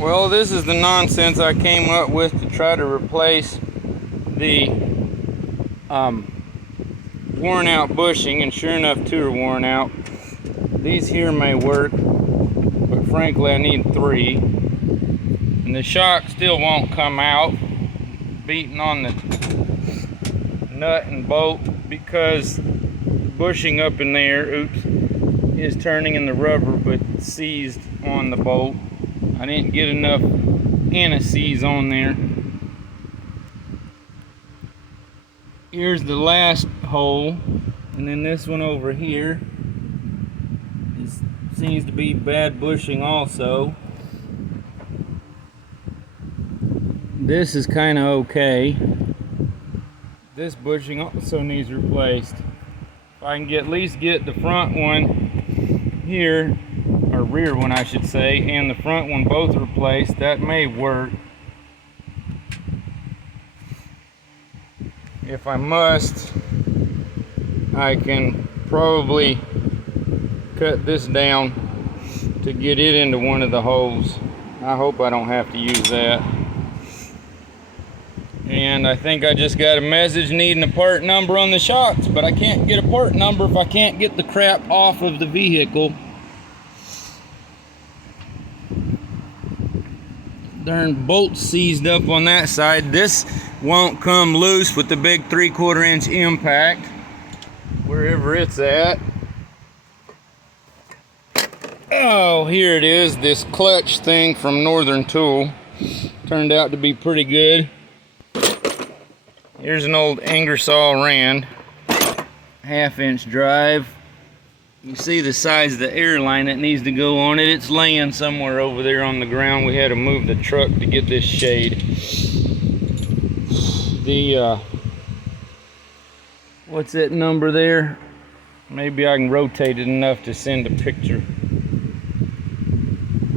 Well, this is the nonsense I came up with to try to replace the worn out bushing, and sure enough, two are worn out. These here may work, but frankly I need three. And the shock still won't come out, beating on the nut and bolt because the bushing up in there, is turning in the rubber but seized on the bolt. I didn't get enough anti-seize on there. Here's the last hole, and then this one over here seems to be bad bushing also. This is kind of okay. This bushing also needs replaced. If I can at least get the front one here, or rear one I should say, and the front one both replaced, that may work. If I must, I can probably cut this down to get it into one of the holes. I hope I don't have to use that. And I think I just got a message needing a part number on the shocks, but I can't get a part number if I can't get the crap off of the vehicle. Darn bolt seized up on that side. This won't come loose with the big 3/4 inch impact, wherever it's at. Oh, here it is. This clutch thing from Northern Tool turned out to be pretty good. Here's an old Ingersoll Rand 1/2 inch drive. You see the size of the airline that needs to go on it. It's laying somewhere over there on the ground. We had to move the truck to get this shade. The what's that number there? Maybe I can rotate it enough to send a picture.